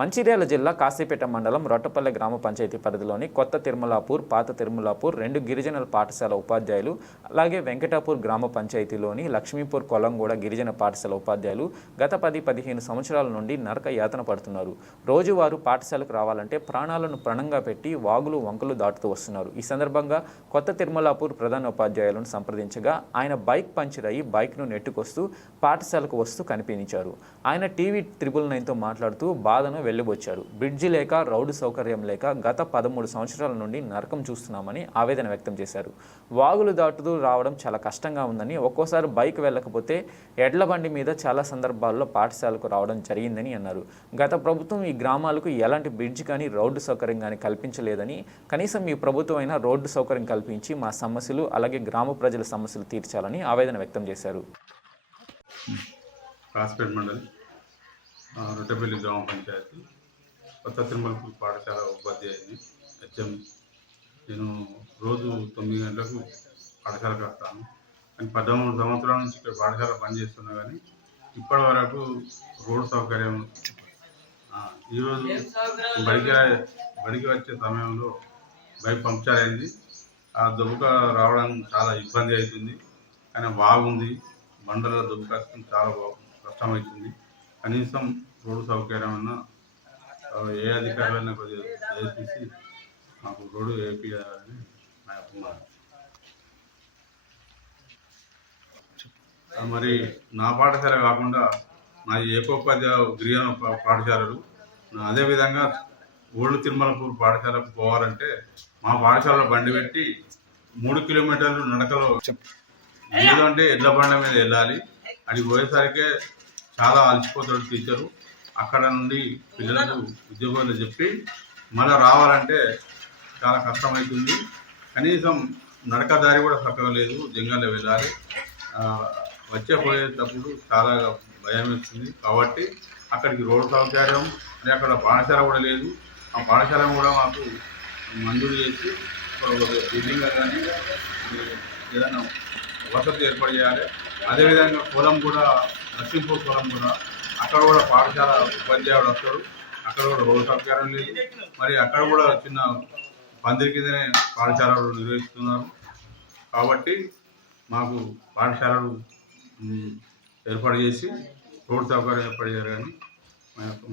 మంచిర్యాల జిల్లా కాశీపేట మండలం రొట్టపల్లె గ్రామ పంచాయతీ పరిధిలోని కొత్త తిరుమలాపూర్ పాత తిరుమలాపూర్ రెండు గిరిజనుల పాఠశాల ఉపాధ్యాయులు అలాగే వెంకటాపూర్ గ్రామ పంచాయతీలోని లక్ష్మీపూర్ కొలంగూడ గిరిజన పాఠశాల ఉపాధ్యాయులు గత పది పదిహేను సంవత్సరాల నుండి నరక యాతన పడుతున్నారు. రోజువారు పాఠశాలకు రావాలంటే ప్రాణాలను ప్రణంగా పెట్టి వాగులు వంకలు దాటుతూ వస్తున్నారు. ఈ సందర్భంగా కొత్త తిరుమలాపూర్ ప్రధాన ఉపాధ్యాయులను సంప్రదించగా ఆయన బైక్ పంచర్ అయ్యి బైక్ను నెట్టుకొస్తూ పాఠశాలకు వస్తూ కనిపించారు. ఆయన టీవీ త్రిబుల్ నైన్తో మాట్లాడుతూ బాధను వెళ్ళిబొచ్చారు బ్రిడ్జి లేక రోడ్డు సౌకర్యం లేక గత పదమూడు సంవత్సరాల నుండి నరకం చూస్తున్నామని ఆవేదన వ్యక్తం చేశారు. వాగులు దాటుతూ రావడం చాలా కష్టంగా ఉందని ఒక్కోసారి బైక్ వెళ్ళకపోతే ఎడ్ల బండి మీద చాలా సందర్భాల్లో పాఠశాలకు రావడం జరిగిందని అన్నారు. గత ప్రభుత్వం ఈ గ్రామాలకు ఎలాంటి బ్రిడ్జ్ కానీ రోడ్డు సౌకర్యం కానీ కల్పించలేదని కనీసం ఈ ప్రభుత్వం అయినా రోడ్డు సౌకర్యం కల్పించి మా సమస్యలు అలాగే గ్రామ ప్రజల సమస్యలు తీర్చాలని ఆవేదన వ్యక్తం చేశారు. కాసిపేట మండలి. రొట్టెపల్లి గ్రామ పంచాయతీ. కొత్త తిరుమలపూర్ పాఠశాల ఉపాధ్యాయుని హెచ్ఎం నేను రోజు తొమ్మిది గంటలకు పాఠశాలకు వస్తాను కానీ పద్దెనిమిది సంవత్సరాల నుంచి ఇక్కడ పాఠశాల పనిచేస్తున్నా కానీ ఇప్పటి వరకు రోడ్డు సౌకర్యం ఈరోజు బడికి బడికి వచ్చే సమయంలో బైక్ పంక్చర్ అయింది ఆ దుబ్బక రావడం చాలా ఇబ్బంది అవుతుంది కానీ బాగుంది బండల దుబ్బకష్టం చాలా బాగుంది కష్టమవుతుంది కనీసం రోడ్డు సౌకర్యం అన్న ఏ అధికారులైనా కొద్దిగా దయచేసి మాకు రోడ్డు వేపియాలని నా మరి నా పాఠశాల కాకుండా నా ఏకోపాధ్యాయ గిరిజన పాఠశాలలు అదేవిధంగా ఓల్డ్ తిరుమలపూర్ పాఠశాలకు పోవాలంటే మా పాఠశాలలో బండి పెట్టి మూడు కిలోమీటర్లు నడకలో లేదంటే ఎడ్ల బండ మీద వెళ్ళాలి. అడిగి పోయేసరికే చాలా అలసిపోతాడు టీచరు. అక్కడ నుండి పిల్లలకు ఉద్యోగాలు చెప్పి మళ్ళీ రావాలంటే చాలా కష్టమవుతుంది కనీసం నడక దారి కూడా చక్కగా లేదు జంగల్లో వెళ్ళాలి. వచ్చే పోయేటప్పుడు చాలా భయం వేస్తుంది. కాబట్టి అక్కడికి రోడ్డు సౌకర్యం మరి అక్కడ పాఠశాల కూడా లేదు. ఆ పాఠశాల కూడా మాకు మంజూరు చేసి బిల్డింగ్ కానీ ఏదైనా వసతి ఏర్పాటు చేయాలి. అదేవిధంగా పొలం కూడా నర్సింపూర్ పొలం కూడా అక్కడ కూడా పాఠశాల ఉపాధ్యాయుడు వస్తాడు అక్కడ కూడా రోడ్డు సౌకర్యం లేదు మరి అక్కడ కూడా చిన్న పందిరి కిందనే పాఠశాలలు నిర్వహిస్తున్నారు. కాబట్టి మాకు పాఠశాలలు ఏర్పాటు చేసి రోడ్డు సౌకర్యం ఏర్పాటు చేయాలని మా యొక్క